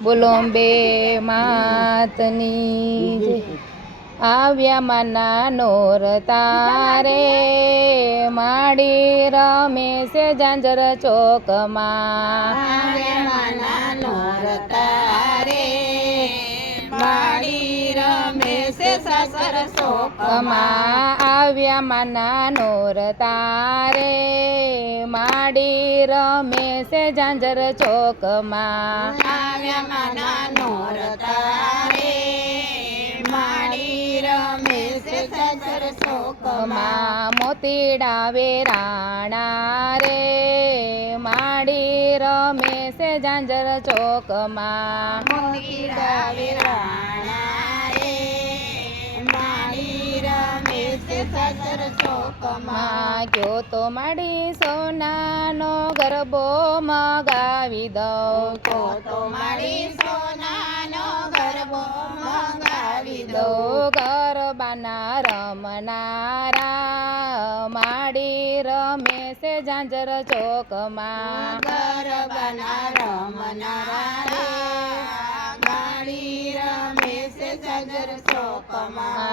બોલો બે માતની. આવ્યા માના નોર તારે માડી રમે છે ઝાંઝર ચોકમાં માના નોર તારે કમા આવ્યા માના નોર તારે. માડી રમે છે ઝાંઝર ચોકમાં. આવ્યા માના નોર તારે. માડી રમે છે સાસર મોતીડા વેરાણા રે માડી રમે છે ઝાંઝર ચોકમાં. મોતીડા વેરાણા રમે છે સાસર શોકમાં માં કયો તો માડી સોનાનો ગરબો મગાવી દઉં. તો તો મારી સોનાનો ગરબો મગાવી દો દો ગરબાના રમનારા માડી રમે છે ઝાંઝર ચોકમાં. ગરબાના રમનારા માડી રમે છે સાજર શોકમાં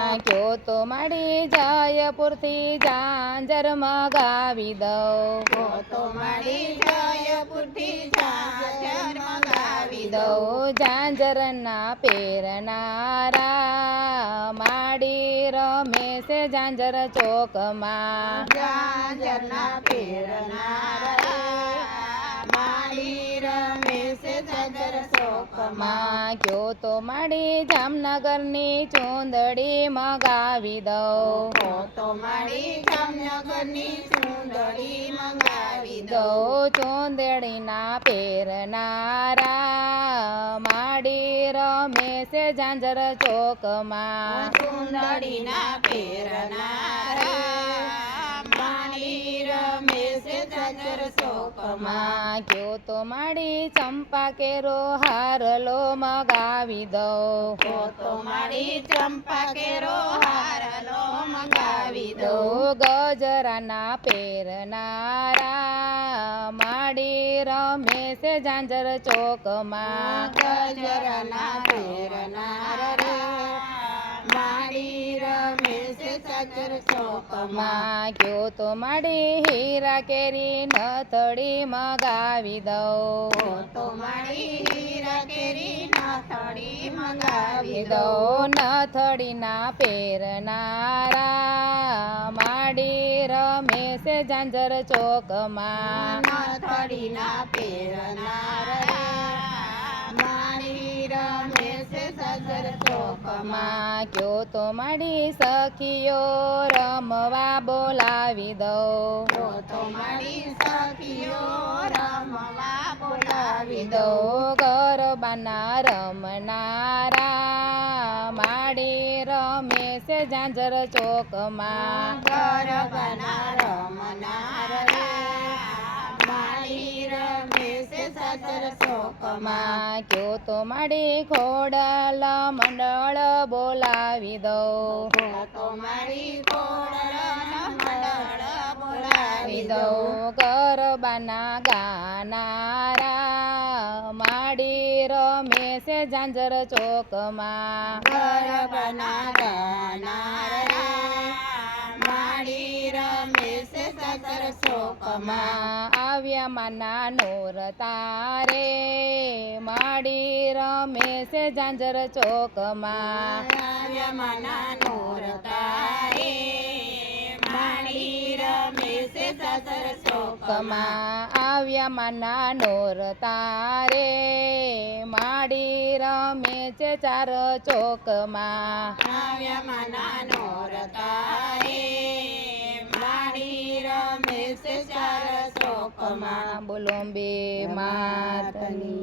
માં મળી તો માડી જયપુરથી ઝાંઝર મગાવી દઉં. તો મળી જાય જયપુરથી જાજર મગાવી દઉં. ઝાંઝરના પેરનારા માડી રમે છે ઝાંઝર ચોકમાં. જાજરના પેરનારા માડી રમે છે જાજર કયો તો માડી જામનગરની ચૂંદડી મગાવી દઉં. તો તો જામનગરની ચૂંદડી મંગાવી દો દો ચૂંદડીના પહેરનારા માડી રમે છે ઝાંઝર ચોકમાં. ચૂંદડીના પેરનારા શોકમાં માં કયો તો માડી ચંપા કેરો હારલો મગાવી દો તો માડી ચંપા કેરો હારલો મંગાવી દો ગજરાના પેરનારા માડી રમે છે ઝાંઝર ચોકમાં. ગજરાના માં કયો તો માડી હીરા કેરી નથડી મગાવી દઉં. તો તો હીરા કેરી નાથડી મંગાવી નથડીના પેરનારા. માડી રમે છે ઝાંઝર ચોકમાં. નાથડીના પેરનારા માં કયો તો માડી સખીઓ રમવા બોલાવી દો તો મારી સખીઓ રમવા બોલાવી દો ગરબાના રમનારા માડી રમે છે ઝાંઝર ચોકમાં. ગરબાના છે સાજર ચોકમાં માં કયો તો માડી ખોડલ મંડળ બોલાવી દો તો મારી મંડળ બોલાવી દો દઉં. ગરબાના ગાનારા માડી રમે છે ઝાંઝર ચોકમાં. ગરબાના ગાનારા માડી રમે છે સાસર શોકમાં નાનો રતારે તારે માડી રમે છે ઝાંઝર ચોકમાં. આવ્યા નાનો રતારે તારે માડી રમે છે સાસર શોકમાં કમા આવ્યા માના નોર તારે માડી રમે ચાર ચોકમાં. આવ્યા મના નોર માડી રમે છે ચાર શોકમાં બોલો બે માતની